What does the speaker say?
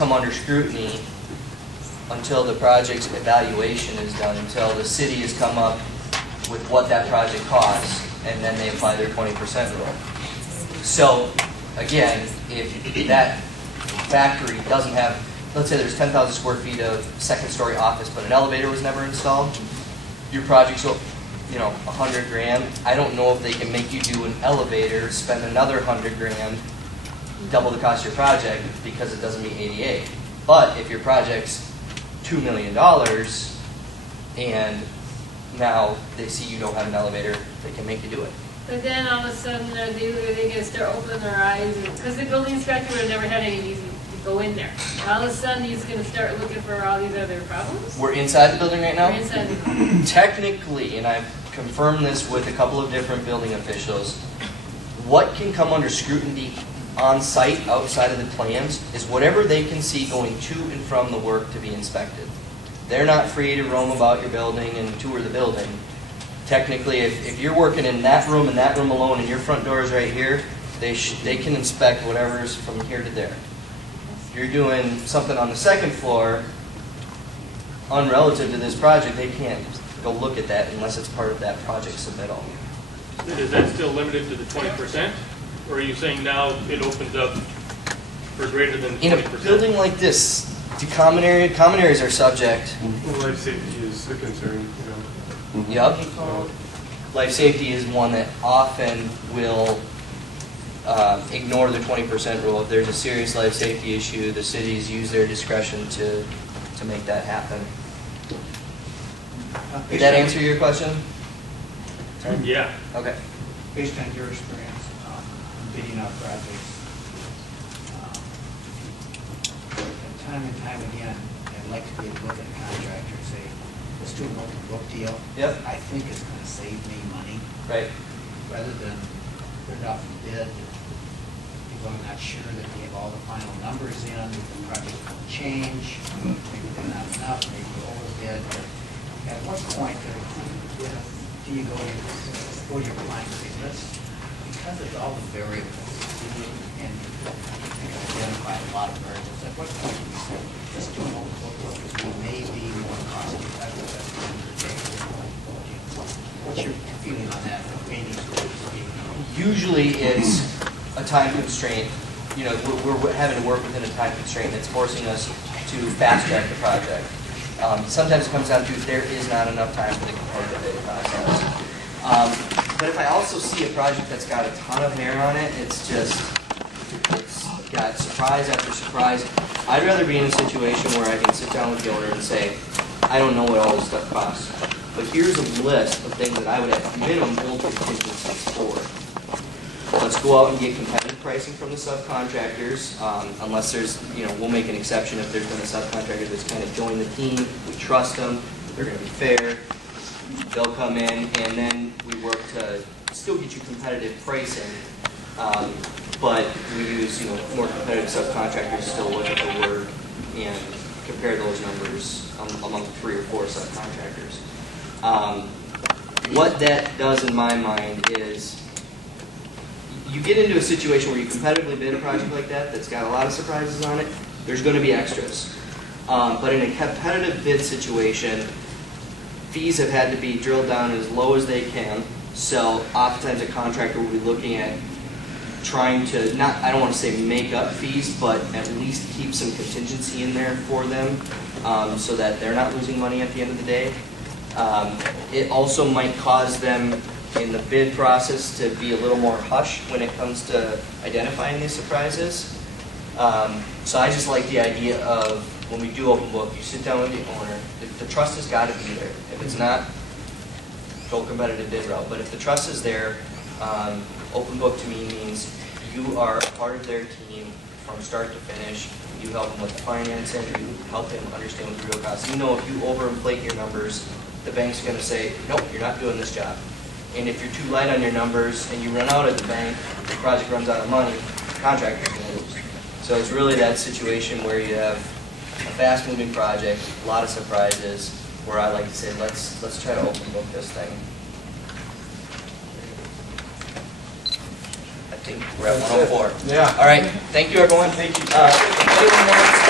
come under scrutiny until the project's evaluation is done, until the city has come up with what that project costs, and then they apply their 20% rule. So, again, if that factory doesn't have, let's say there's 10,000 square feet of second-story office, but an elevator was never installed, your project's, you know, 100 grand. I don't know if they can make you do an elevator, spend another 100 grand, double the cost of your project because it doesn't meet ADA. But if your project's $2 million and now they see you don't have an elevator, they can make you do it. But then all of a sudden they're going to start opening their eyes, because the building inspector would have never had any reason to go in there. All of a sudden he's going to start looking for all these other problems. We're inside the building right now? We're inside the building. Technically, and I've confirmed this with a couple of different building officials, what can come under scrutiny on site outside of the plans is whatever they can see going to and from the work to be inspected. They're not free to roam about your building and tour the building. Technically, if you're working in that room and that room alone and your front door is right here, they can inspect whatever's from here to there. If you're doing something on the second floor, unrelative to this project, they can't go look at that unless it's part of that project submittal. Is that still limited to the 20%? Or are you saying now it opens up for greater than 20%? In a building like this, to common areas are subject. Well, life safety is a concern, you know. Yep. Life safety is one that often will ignore the 20% rule. If there's a serious life safety issue, the cities use their discretion to make that happen. Did that answer your question? Yeah. Okay. Based on your experience bidding out projects, time and time again, I'd like to be able to look at a contractor and say, let's do an open book deal. Yep. I think it's going to save me money. Right. Rather than put it out for bid, people are not sure that they have all the final numbers in, the project will change, maybe they're not enough, maybe they overbid. At what point do you go to your client and say, because of all the variables, and you can identify a lot of variables, at what point do you say, let's do an open book because we may be more cost effective at the end of the day? What's your feeling on that from Bainey Group speaking? Usually it's a time constraint. You know, we're having to work within a time constraint that's forcing us to fast track the project. Sometimes it comes down to there is not enough time for the competitive bid process. But if I also see a project that's got a ton of hair on it, it's got surprise after surprise. I'd rather be in a situation where I can sit down with the owner and say, I don't know what all this stuff costs, but here's a list of things that I would have minimum contingencies for. Let's go out and get competitive pricing from the subcontractors, unless there's, you know, we'll make an exception if there's been a subcontractor that's kind of joined the team, we trust them, they're going to be fair. They'll come in, and then we work to still get you competitive pricing, but we use, you know, more competitive subcontractors to still look at the work and compare those numbers among 3 or 4 subcontractors. What that does in my mind is you get into a situation where you competitively bid a project like that that's got a lot of surprises on it, there's going to be extras. But in a competitive bid situation, fees have had to be drilled down as low as they can, so oftentimes a contractor will be looking at trying to, not, I don't want to say make up fees, but at least keep some contingency in there for them so that they're not losing money at the end of the day. It also might cause them in the bid process to be a little more hush when it comes to identifying these surprises. So I just like the idea of when we do open book, you sit down with the owner. The trust has got to be there. If it's not, go competitive bid route. But if the trust is there, open book to me means you are a part of their team from start to finish. You help them with the financing. You help them understand what the real costs. You know, if you overinflate your numbers, the bank's going to say, nope, you're not doing this job. And if you're too light on your numbers and you run out at the bank, the project runs out of money, the contractor's going to lose. So it's really that situation where you have a fast-moving project, a lot of surprises, where I like to say, let's try to open book this thing. I think we're at 104. Yeah. All right. Thank you, everyone. Thank you. If anyone wants